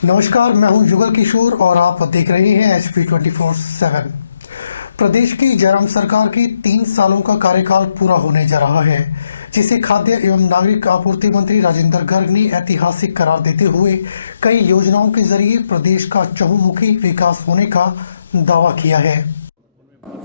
नमस्कार, मैं हूं युगल किशोर और आप देख रहे हैं HP 24/7। प्रदेश की जयराम सरकार की 3 सालों का कार्यकाल पूरा होने जा रहा है, जिसे खाद्य एवं नागरिक आपूर्ति मंत्री राजेंद्र गर्ग ने ऐतिहासिक करार देते हुए कई योजनाओं के जरिए प्रदेश का चहुमुखी विकास होने का दावा किया है।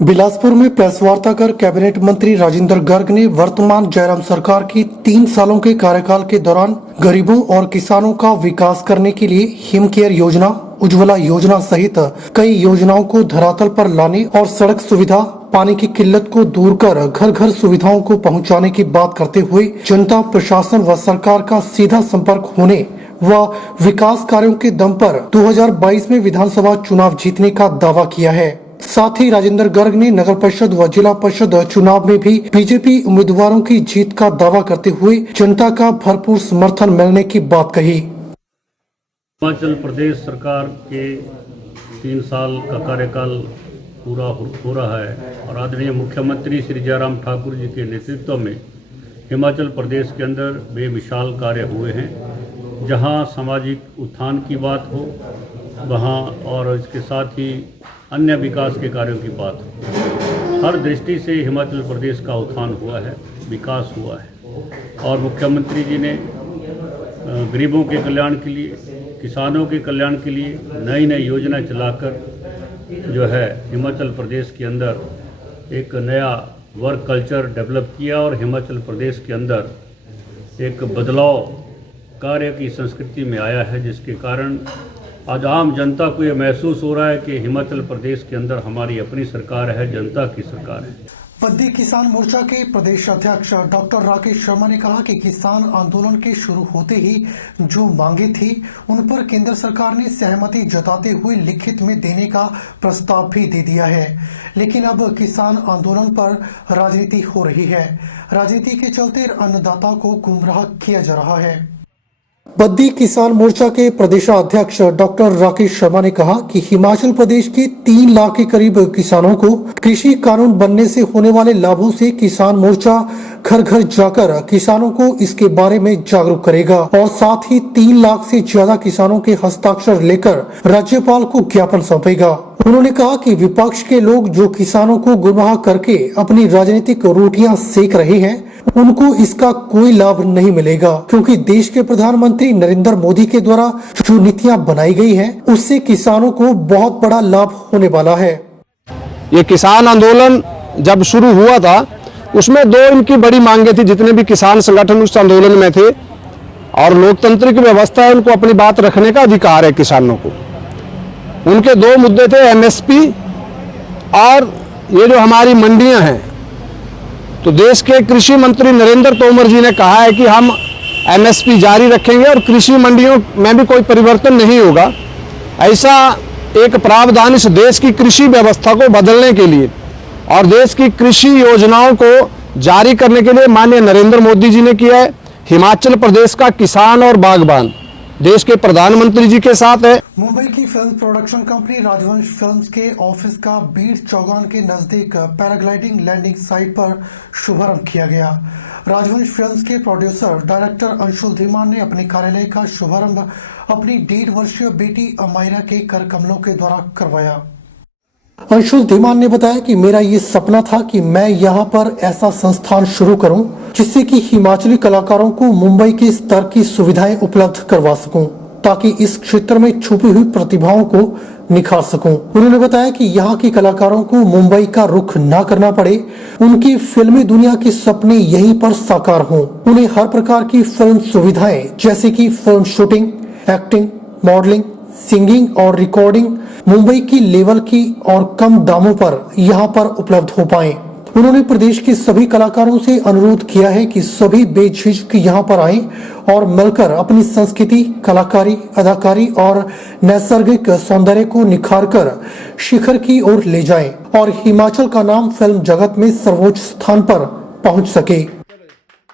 बिलासपुर में प्रेस वार्ता कर कैबिनेट मंत्री राजेंद्र गर्ग ने वर्तमान जयराम सरकार की 3 सालों के कार्यकाल के दौरान गरीबों और किसानों का विकास करने के लिए हिम केयर योजना, उज्ज्वला योजना सहित कई योजनाओं को धरातल पर लाने और सड़क सुविधा, पानी की किल्लत को दूर कर घर घर सुविधाओं को पहुंचाने की बात करते हुए जनता, प्रशासन व सरकार का सीधा संपर्क होने व विकास कार्यों के दम पर 2022 में विधानसभा चुनाव जीतने का दावा किया है। साथ ही राजेंद्र गर्ग ने नगर परिषद व जिला परिषद चुनाव में भी बीजेपी उम्मीदवारों की जीत का दावा करते हुए जनता का भरपूर समर्थन मिलने की बात कही। हिमाचल प्रदेश सरकार के 3 साल का कार्यकाल पूरा हो रहा है और आदरणीय मुख्यमंत्री श्री जयराम ठाकुर जी के नेतृत्व में हिमाचल प्रदेश के अंदर बेमिसाल कार्य हुए हैं। जहां सामाजिक उत्थान की बात हो वहां और इसके साथ ही अन्य विकास के कार्यों की बात हो, हर दृष्टि से हिमाचल प्रदेश का उत्थान हुआ है, विकास हुआ है। और मुख्यमंत्री जी ने गरीबों के कल्याण के लिए, किसानों के कल्याण के लिए नई नई योजना चलाकर जो है हिमाचल प्रदेश के अंदर एक नया वर्क कल्चर डेवलप किया और हिमाचल प्रदेश के अंदर एक बदलाव कार्य की संस्कृति में आया है, जिसके कारण आज आम जनता को ये महसूस हो रहा है कि हिमाचल प्रदेश के अंदर हमारी अपनी सरकार है, जनता की सरकार है। बद्दी किसान मोर्चा के प्रदेश अध्यक्ष डॉक्टर राकेश शर्मा ने कहा कि किसान आंदोलन के शुरू होते ही जो मांगे थी उन पर केंद्र सरकार ने सहमति जताते हुए लिखित में देने का प्रस्ताव भी दे दिया है, लेकिन अब किसान आंदोलन पर राजनीति हो रही है। राजनीति के चलते अन्नदाता को गुमराह किया जा रहा है। बद्दी किसान मोर्चा के प्रदेशाध्यक्ष डॉक्टर राकेश शर्मा ने कहा कि हिमाचल प्रदेश के 3 लाख के करीब किसानों को कृषि कानून बनने से होने वाले लाभों से किसान मोर्चा घर घर जाकर किसानों को इसके बारे में जागरूक करेगा और साथ ही 3 लाख से ज्यादा किसानों के हस्ताक्षर लेकर राज्यपाल को ज्ञापन सौंपेगा। उन्होंने कहा कि विपक्ष के लोग जो किसानों को गुमराह करके अपनी राजनीतिक रोटियां सेक रहे हैं, उनको इसका कोई लाभ नहीं मिलेगा, क्योंकि देश के प्रधानमंत्री नरेंद्र मोदी के द्वारा जो नीतियां बनाई गई हैं, उससे किसानों को बहुत बड़ा लाभ होने वाला है। ये किसान आंदोलन जब शुरू हुआ था उसमें 2 इनकी बड़ी मांगे थी। जितने भी किसान संगठन उस आंदोलन में थे और लोकतांत्रिक व्यवस्था है, उनको अपनी बात रखने का अधिकार है किसानों को। उनके 2 मुद्दे थे, MSP और ये जो हमारी मंडियां हैं। तो देश के कृषि मंत्री नरेंद्र तोमर जी ने कहा है कि हम MSP जारी रखेंगे और कृषि मंडियों में भी कोई परिवर्तन नहीं होगा। ऐसा एक प्रावधान इस देश की कृषि व्यवस्था को बदलने के लिए और देश की कृषि योजनाओं को जारी करने के लिए माननीय नरेंद्र मोदी जी ने किया है। हिमाचल प्रदेश का किसान और बागबान देश के प्रधानमंत्री जी के साथ है। मुंबई की फिल्म प्रोडक्शन कंपनी राजवंश फिल्म्स के ऑफिस का बीड़ चौगान के नजदीक पैराग्लाइडिंग लैंडिंग साइट पर शुभारंभ किया गया। राजवंश फिल्म्स के प्रोड्यूसर डायरेक्टर अंशुल धीमान ने अपने कार्यालय का शुभारंभ अपनी 1.5 वर्षीय बेटी अमायरा के कर कमलों के द्वारा करवाया। अंशुल धीमान ने बताया कि मेरा ये सपना था कि मैं यहाँ पर ऐसा संस्थान शुरू करूं जिससे कि हिमाचली कलाकारों को मुंबई के स्तर की सुविधाएं उपलब्ध करवा सकूं, ताकि इस क्षेत्र में छुपी हुई प्रतिभाओं को निखार सकूं। उन्होंने बताया कि यहाँ के कलाकारों को मुंबई का रुख न करना पड़े, उनकी फिल्मी दुनिया के सपने यहीं पर साकार हों। उन्हें हर प्रकार की फिल्म सुविधाएं जैसे कि film shooting, acting, modelling, singing और रिकॉर्डिंग मुंबई की लेवल की और कम दामों पर यहाँ पर उपलब्ध हो पाए। उन्होंने प्रदेश के सभी कलाकारों से अनुरोध किया है कि सभी बेझिझक यहाँ पर आएं और मिलकर अपनी संस्कृति, कलाकारी, अदाकारी और नैसर्गिक सौंदर्य को निखारकर शिखर की ओर ले जाएं और हिमाचल का नाम फिल्म जगत में सर्वोच्च स्थान पर पहुंच सके।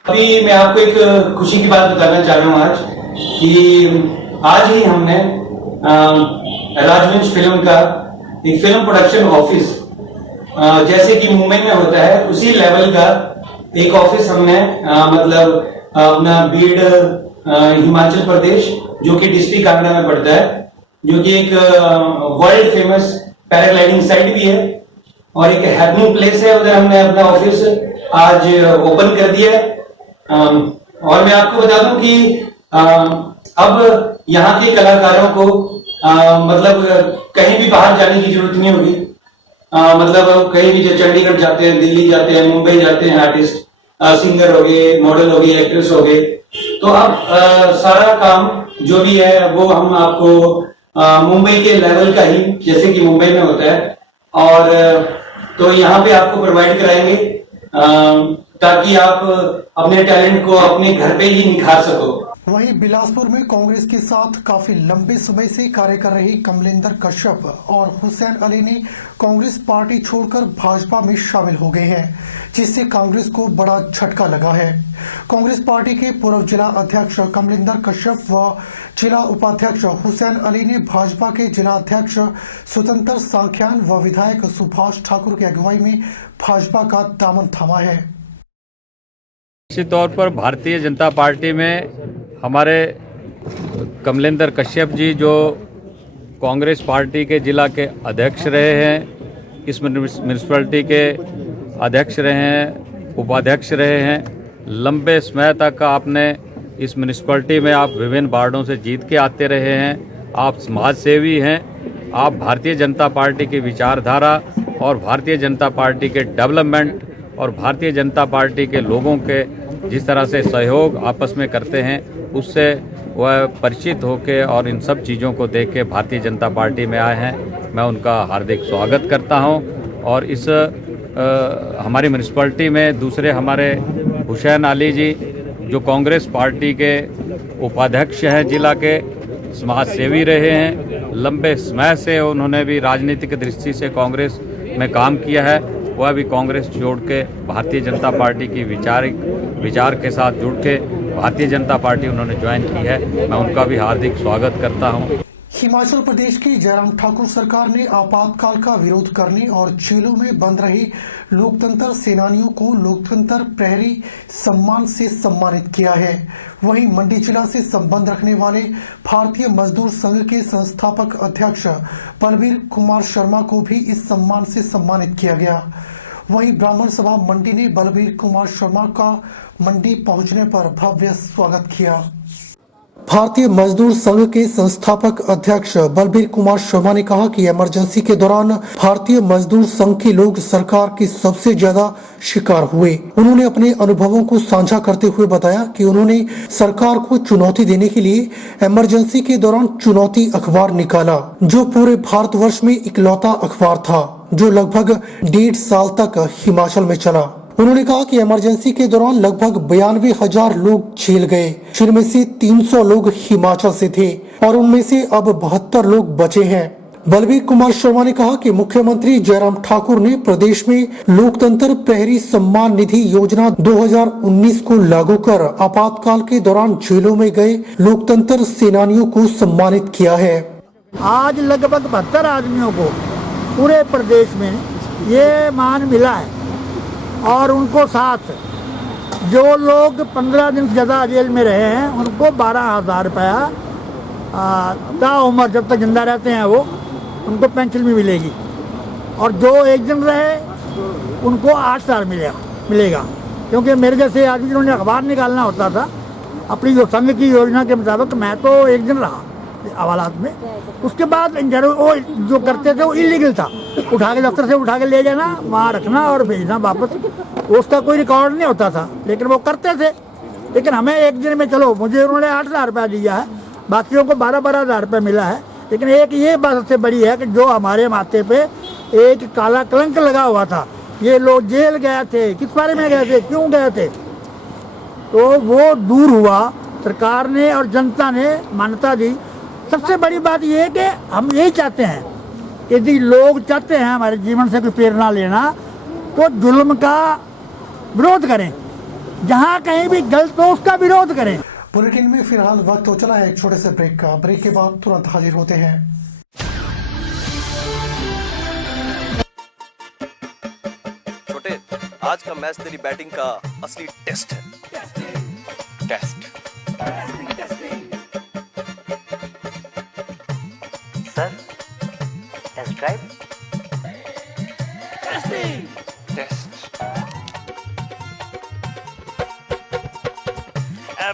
अभी मैं आपको एक खुशी की बात बताना चाह रहा हूँ आज कि आज ही हमने राजवंश फिल्म का एक फिल्म प्रोडक्शन ऑफिस जैसे कि मुंबई में होता है उसी लेवल का एक ऑफिस हमने मतलब अपना बीड़ हिमाचल प्रदेश, जो कि डिस्ट्रिक्ट कांगड़ा में पड़ता है, जो कि एक वर्ल्ड फेमस पैराग्लाइडिंग साइट भी है और एक हैपनिंग प्लेस है। उधर हमने अपना ऑफिस आज ओपन कर दिया है। और मैं आपको बता दूं कि अब यहाँ के कलाकारों को मतलब कहीं भी बाहर जाने की जरूरत नहीं होगी। मतलब कहीं भी चंडीगढ़ जाते हैं, दिल्ली जाते हैं, मुंबई जाते हैं आर्टिस्ट, सिंगर हो गए, मॉडल हो गए, एक्ट्रेस हो गए, तो अब सारा काम जो भी है वो हम आपको मुंबई के लेवल का ही, जैसे कि मुंबई में होता है, और तो यहाँ पे आपको प्रोवाइड कराएंगे ताकि आप अपने टैलेंट को अपने घर पे ही निखार सको। वहीं बिलासपुर में कांग्रेस के साथ काफी लंबे समय से कार्य कर रही कमलेंदर कश्यप और हुसैन अली ने कांग्रेस पार्टी छोड़कर भाजपा में शामिल हो गए हैं, जिससे कांग्रेस को बड़ा झटका लगा है। कांग्रेस पार्टी के पूर्व जिला अध्यक्ष कमलेंदर कश्यप व जिला उपाध्यक्ष हुसैन अली ने भाजपा के जिला अध्यक्ष स्वतंत्र सांख्यान व विधायक सुभाष ठाकुर की अगुवाई में भाजपा का दामन थामा है। निश्चित तौर पर भारतीय जनता पार्टी में हमारे कमलेंदर कश्यप जी, जो कांग्रेस पार्टी के जिला के अध्यक्ष रहे हैं, इस म्यूनिसिपैलिटी के अध्यक्ष रहे हैं, उपाध्यक्ष रहे हैं, लंबे समय तक आपने इस म्यूनिसिपैलिटी में आप विभिन्न वार्डों से जीत के आते रहे हैं। आप समाज सेवी हैं। आप भारतीय जनता पार्टी की विचारधारा और भारतीय जनता पार्टी के डेवलपमेंट और भारतीय जनता पार्टी के लोगों के जिस तरह से सहयोग आपस में करते हैं, उससे वह परिचित होकर और इन सब चीज़ों को देख के भारतीय जनता पार्टी में आए हैं। मैं उनका हार्दिक स्वागत करता हूं। और इस हमारी म्यूनिसिपैलिटी में दूसरे हमारे हुसैन अली जी, जो कांग्रेस पार्टी के उपाध्यक्ष हैं, जिला के समाज सेवी रहे हैं, लंबे समय से उन्होंने भी राजनीतिक दृष्टि से कांग्रेस में काम किया है। वह भी कांग्रेस छोड़ के भारतीय जनता पार्टी की विचार के साथ जुड़ के भारतीय जनता पार्टी उन्होंने ज्वाइन की है। मैं उनका भी हार्दिक स्वागत करता हूं। हिमाचल प्रदेश की जयराम ठाकुर सरकार ने आपातकाल का विरोध करने और जेलों में बंद रहे लोकतंत्र सेनानियों को लोकतंत्र प्रहरी सम्मान से सम्मानित किया है। वहीं मंडी जिला से संबंध रखने वाले भारतीय मजदूर संघ के संस्थापक अध्यक्ष बलबीर कुमार शर्मा को भी इस सम्मान से सम्मानित किया गया। वहीं ब्राह्मण सभा मंडी ने बलबीर कुमार शर्मा का मंडी पहुंचने पर भव्य स्वागत किया। भारतीय मजदूर संघ के संस्थापक अध्यक्ष बलबीर कुमार शर्मा ने कहा कि इमरजेंसी के दौरान भारतीय मजदूर संघ के लोग सरकार के सबसे ज्यादा शिकार हुए। उन्होंने अपने अनुभवों को साझा करते हुए बताया कि उन्होंने सरकार को चुनौती देने के लिए इमरजेंसी के दौरान चुनौती अखबार निकाला, जो पूरे भारतवर्ष में इकलौता अखबार था, जो लगभग 1.5 साल तक हिमाचल में चला। उन्होंने कहा कि इमरजेंसी के दौरान लगभग 92,000 लोग जेल गए, जिनमें से 300 लोग हिमाचल से थे और उनमें से अब 72 लोग बचे हैं। बलबीर कुमार शर्मा ने कहा कि मुख्यमंत्री जयराम ठाकुर ने प्रदेश में लोकतंत्र प्रहरी सम्मान निधि योजना 2019 को लागू कर आपातकाल के दौरान जेलों में गए लोकतंत्र सेनानियों को सम्मानित किया है। आज लगभग 72 आदमियों को पूरे प्रदेश में ये मान मिला है और उनको साथ जो लोग 15 दिन से ज़्यादा जेल में रहे हैं उनको 12,000 रुपया ताउम्र जब तक जिंदा रहते हैं वो उनको पेंशन भी मिलेगी, और जो 1 दिन रहे उनको 8,000 मिलेगा। क्योंकि मेरे जैसे आदमी जिन्होंने अखबार निकालना होता था अपनी जो संघ की योजना के मुताबिक, मैं तो 1 दिन रहा हवालात में। उसके बाद वो जो करते थे वो इलीगल था, उठा के दफ्तर से उठा के ले जाना, वहाँ रखना और भेजना वापस, उसका कोई रिकॉर्ड नहीं होता था, लेकिन वो करते थे। लेकिन हमें 1 दिन में, चलो मुझे उन्होंने 8,000 रुपया दिया है, बाकियों को 12,000 रुपया मिला है। लेकिन एक ये बात सबसे बड़ी है कि जो हमारे माथे पे एक काला कलंक लगा हुआ था, ये लोग जेल गए थे, किस बारे में गए थे, क्यों गए थे, तो वो दूर हुआ। सरकार ने और जनता ने मान्यता दी। सबसे बड़ी बात यह है कि हम यही चाहते हैं कि यदि लोग चाहते हैं हमारे जीवन से कोई प्रेरणा लेना, तो जुल्म का विरोध करें, जहां कहीं भी गलत हो उसका विरोध करें। बुलेटिन में फिलहाल वक्त हो चला है एक छोटे से ब्रेक का। ब्रेक के बाद तुरंत हाजिर होते हैं। छोटे, आज का मैच तेरी बैटिंग का असली टेस्ट है। टेस्ट सर टेस्ट ड्राइव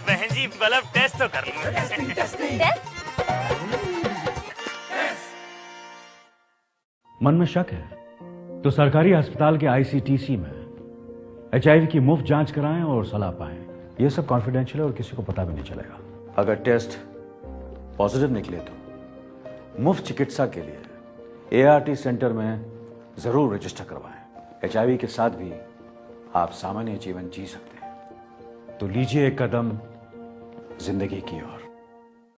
बहन जी बल्ब टेस्ट तो कर लो। मन में शक है तो सरकारी अस्पताल के आईसीटीसी में एचआईवी की मुफ्त जांच कराएं और सलाह पाएं। यह सब कॉन्फिडेंशियल है और किसी को पता भी नहीं चलेगा। अगर टेस्ट पॉजिटिव निकले तो मुफ्त चिकित्सा के लिए एआरटी सेंटर में जरूर रजिस्टर करवाएं। एचआईवी के साथ भी आप सामान्य जीवन जी सकते हैं। तो लीजिए एक कदम जिंदगी की ओर।